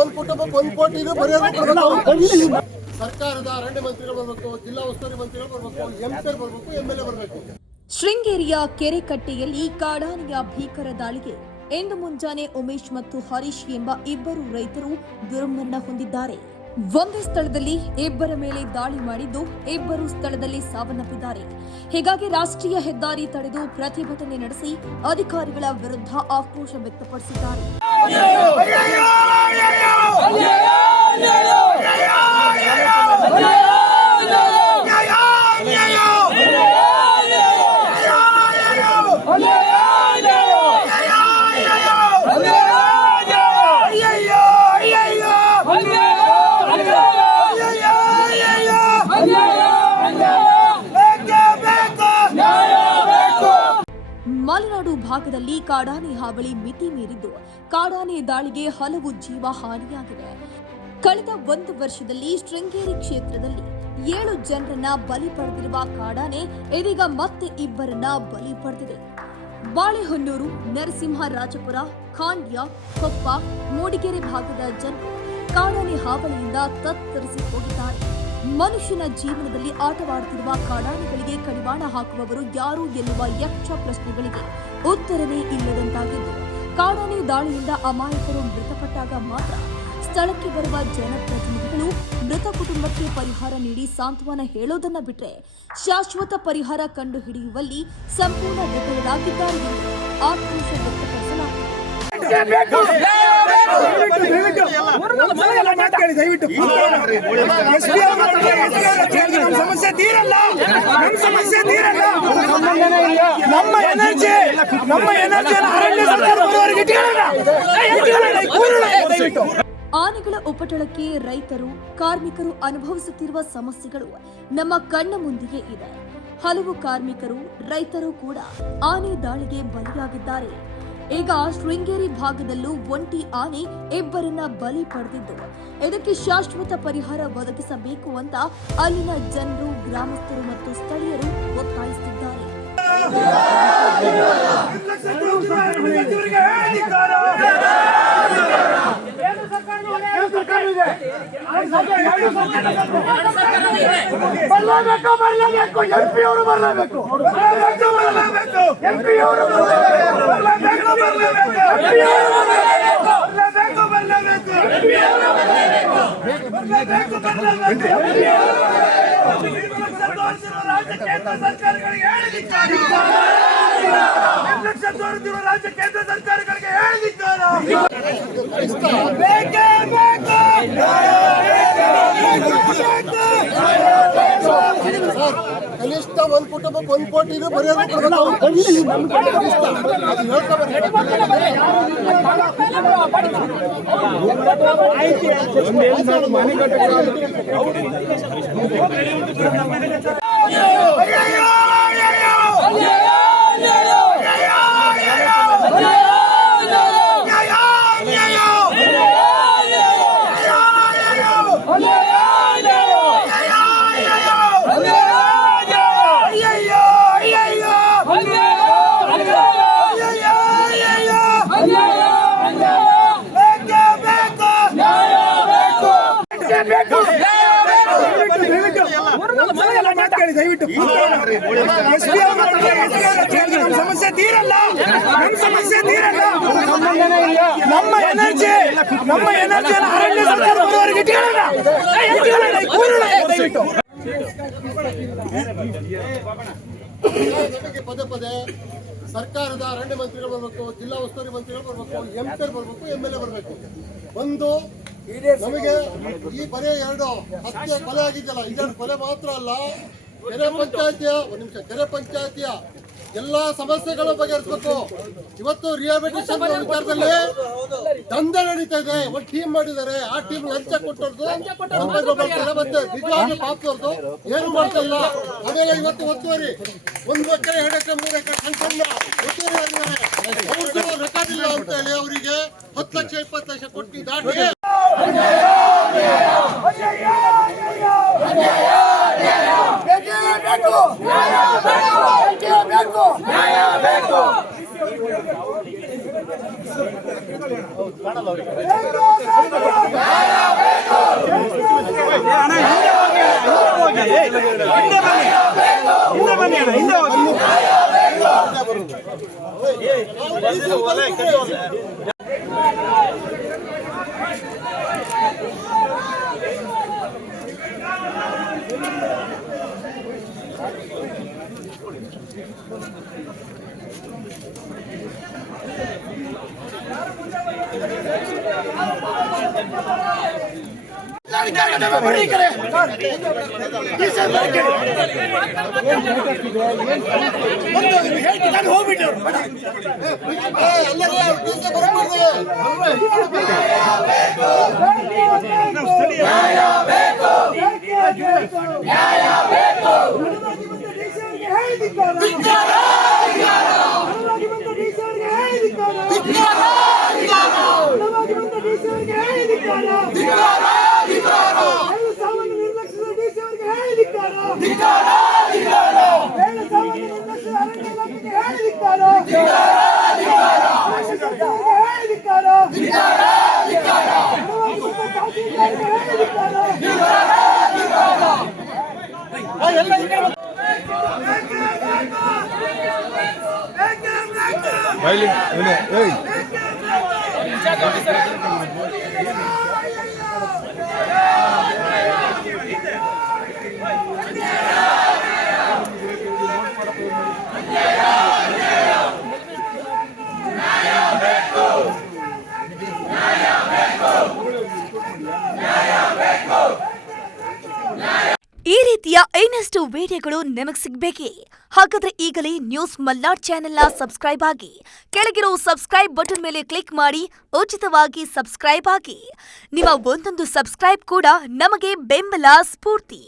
ಒಂದು ಕುಟುಂಬಕ್ಕೆ 1 ಕೋಟಿ ಸರ್ಕಾರದ ಅರಣ್ಯ ಮಂತ್ರಿಗಳು ಬರಬೇಕು, ಜಿಲ್ಲಾ ಉಸ್ತುವಾರಿ ಮಂತ್ರಿಗಳು ಬರಬೇಕು, ಎಂಪಿಗಳು ಬರಬೇಕು, ಎಂಎಲ್ಎ ಬರಬೇಕು. ಶೃಂಗೇರಿಯ ಕೆರೆಕಟ್ಟೆಯಲ್ಲಿ ಕಾಡಾನೆಯ ಭೀಕರ ದಾಳಿಗೆ ಇಂದು ಮುಂಜಾನೆ ಉಮೇಶ್ ಮತ್ತು ಹರೀಶ್ ಎಂಬ ಇಬ್ಬರು ರೈತರು ದುರ್ಮರಣ ಹೊಂದಿದ್ದಾರೆ. ಒಂದೇ ಸ್ಥಳದಲ್ಲಿ ಇಬ್ಬರ ಮೇಲೆ ದಾಳಿ ಮಾಡಿದ್ದು ಇಬ್ಬರು ಸ್ಥಳದಲ್ಲಿ ಸಾವನ್ನಪ್ಪಿದ್ದಾರೆ. ಹೀಗಾಗಿ ರಾಷ್ಟ್ರೀಯ ಹೆದ್ದಾರಿ ತಡೆದು ಪ್ರತಿಭಟನೆ ನಡೆಸಿ ಅಧಿಕಾರಿಗಳ ವಿರುದ್ಧ ಆಕ್ರೋಶ ವ್ಯಕ್ತಪಡಿಸಿದ್ದಾರೆ. ಮಲೆನಾಡು ಭಾಗದಲ್ಲಿ ಕಾಡಾನೆ ಹಾವಳಿ ಮಿತಿ ಮೀರಿದ್ದು ಕಾಡಾನೆ ದಾಳಿಗೆ ಹಲವು ಜೀವ ಹಾನಿಯಾಗಿದೆ. ಕಳೆದ 1 ವರ್ಷದಲ್ಲಿ ಶೃಂಗೇರಿ ಕ್ಷೇತ್ರದಲ್ಲಿ 7 ಜನರನ್ನ ಬಲಿ ಪಡೆದಿರುವ ಕಾಡಾನೆ ಇದೀಗ ಮತ್ತೆ ಇಬ್ಬರನ್ನ ಬಲಿ ಪಡೆದಿದೆ. ಬಾಳೆಹೊನ್ನೂರು, ನರಸಿಂಹರಾಜಪುರ, ಖಾಂಡ್ಯ, ಕೊಪ್ಪ, ಮೂಡಿಗೆರೆ ಭಾಗದ ಜನರು ಕಾಡಾನೆ ಹಾವಳಿಯಿಂದ ತತ್ತರಿಸಿ ಹೋಗಿದ್ದಾರೆ. ಮನುಷ್ಯನ ಜೀವನದಲ್ಲಿ ಆಟವಾಡುತ್ತಿರುವ ಕಾಡಾನೆಗಳಿಗೆ ಕಡಿವಾಣ ಹಾಕುವವರು ಯಾರು ಎನ್ನುವ ಯಕ್ಷ ಪ್ರಶ್ನೆಗಳಿಗೆ ಉತ್ತರವೇ ಇಲ್ಲದಂತಾಗಿದ್ದು, ಕಾಡಾನೆ ದಾಳಿಯಿಂದ ಅಮಾಯಕರು ಮೃತಪಟ್ಟಾಗ ಮಾತ್ರ ಸ್ಥಳಕ್ಕೆ ಬರುವ ಜನಪ್ರತಿನಿಧಿಗಳು ಮೃತ ಕುಟುಂಬಕ್ಕೆ ಪರಿಹಾರ ನೀಡಿ ಸಾಂತ್ವನ ಹೇಳೋದನ್ನ ಬಿಟ್ಟರೆ ಶಾಶ್ವತ ಪರಿಹಾರ ಕಂಡುಹಿಡಿಯುವಲ್ಲಿ ಸಂಪೂರ್ಣ ವಿಫಲರಾಗಿದ್ದಾರೆ ಎಂದು ಆಕ್ರೋಶ ವ್ಯಕ್ತಪಡಿಸಲಾಗಿದೆ. ಆನೆಗಳ ಉಪಟಳಕ್ಕೆ ರೈತರು, ಕಾರ್ಮಿಕರು ಅನುಭವಿಸುತ್ತಿರುವ ಸಮಸ್ಯೆಗಳು ನಮ್ಮ ಕಣ್ಣ ಮುಂದೆಯೇ ಇದೆ. ಹಲವು ಕಾರ್ಮಿಕರು, ರೈತರು ಕೂಡ ಆನೆ ದಾಳಿಗೆ ಬಲಿಯಾಗಿದ್ದಾರೆ. ಈಗ ಶೃಂಗೇರಿ ಭಾಗದಲ್ಲೂ ಒಂಟಿ ಆನೆ ಇಬ್ಬರನ್ನ ಬಲಿ ಪಡೆದಿದ್ದು, ಇದಕ್ಕೆ ಶಾಶ್ವತ ಪರಿಹಾರ ಒದಗಿಸಬೇಕು ಅಂತ ಅಲ್ಲಿನ ಜನರು, ಗ್ರಾಮಸ್ಥರು ಮತ್ತು ಸ್ಥಳೀಯರು ಒತ್ತಾಯಿಸುತ್ತಿದ್ದಾರೆ. ರಾಜ್ಯ ಕೇಂದ್ರ ಸರ್ಕಾರಗಳಿಗೆ ಹೇಳಿದ್ದಾರೆ. ಕನಿಷ್ಠ 1 ಕುಟುಂಬಕ್ಕೆ 1 ಕೋಟಿ ದಯವಿಟ್ಟು ಸಮಸ್ಯೆ ತೀರಲ್ಲ, ಸಮಸ್ಯೆ ತೀರಲ್ಲ. ನಮ್ಮ ಎನರ್ಜಿ ಅರಣ್ಯ ಸರ್ಕಾರ ಬರುವವರೆಗೆ ಪದೇ ಪದೇ ಸರ್ಕಾರದ ಅರಣ್ಯ ಮಂತ್ರಿಗಳು ಬರಬೇಕು, ಜಿಲ್ಲಾ ಉಸ್ತುವಾರಿ ಮಂತ್ರಿಗಳು ಬರಬೇಕು, ಎಂಪಿಗಳು ಬರಬೇಕು, ಎಂಎಲ್ಎ ಬರಬೇಕು. ಒಂದು ನಮಗೆ ಈ ಬರೀ 2 ಹತ್ಯೆ ಕೊಲೆ ಆಗಿದೆಯಲ್ಲ, 2 ಕೊಲೆ ಮಾತ್ರ ಅಲ್ಲ, ಕೆರೆ ಪಂಚಾಯತಿಯ ಎಲ್ಲಾ ಸಮಸ್ಯೆಗಳು ಬಗೆಹರಿಸಬೇಕು. ಇವತ್ತು ರಿಹಾಬಿಲಿಟೇಷನ್ ವಿಚಾರದಲ್ಲಿ ದಂಧೆ ನಡೀತಾ ಇದೆ. ಒಂದು ಟೀಮ್ ಮಾಡಿದ್ದಾರೆ, ಆ ಟೀಮ್ ಲಂಚ ಕೊಟ್ಟವ್ರದ್ದು ಮತ್ತೆ ನಿಜವಾಗ್ಲೂ ಪಾಪದವ್ರದ್ದು ಏನು ಮಾಡ್ತಾ ಇಲ್ಲ. ಆಮೇಲೆ ಇವತ್ತು ಒತ್ತುವರಿ 1 ಎಕರೆ 2 ಎಕರೆ 3 ಎಕರೆ ಸಣ್ಣ ಒತ್ತುವರಿ ಆಗಿದ್ದಾರೆ. ಅವ್ರದ್ದು ರೆಕಾರ್ಡ್ ಇಲ್ಲ ಅಂತ ಹೇಳಿ ಅವರಿಗೆ 10 ಲಕ್ಷ 20 ಲಕ್ಷ ಕೊಟ್ಟು ದಾಟಿ ಬೇಕು ಈ ರೀತಿಯ ಇನ್ನಷ್ಟು ವಿಡಿಯೋಗಳು ನಿಮಗೆ ಸಿಗಬೇಕೇ? ಹಾಗಾದ್ರೆ ಈಗಲೇ ನ್ಯೂಸ್ ಮಲ್ನಾಡ್ ಚಾನೆಲ್ನ ಸಬ್ಸ್ಕ್ರೈಬ್ ಆಗಿ ಕೆಳಗಿರೋ ಸಬ್ಸ್ಕ್ರೈಬ್ ಬಟನ್ ಮೇಲೆ ಕ್ಲಿಕ್ ಮಾಡಿ ಉಚಿತವಾಗಿ ಸಬ್ಸ್ಕ್ರೈಬ್ ಆಗಿ. ನಿಮ್ಮ ಒಂದೊಂದು ಸಬ್ಸ್ಕ್ರೈಬ್ ಕೂಡ ನಮಗೆ ಬೆಂಬಲ ಸ್ಫೂರ್ತಿ.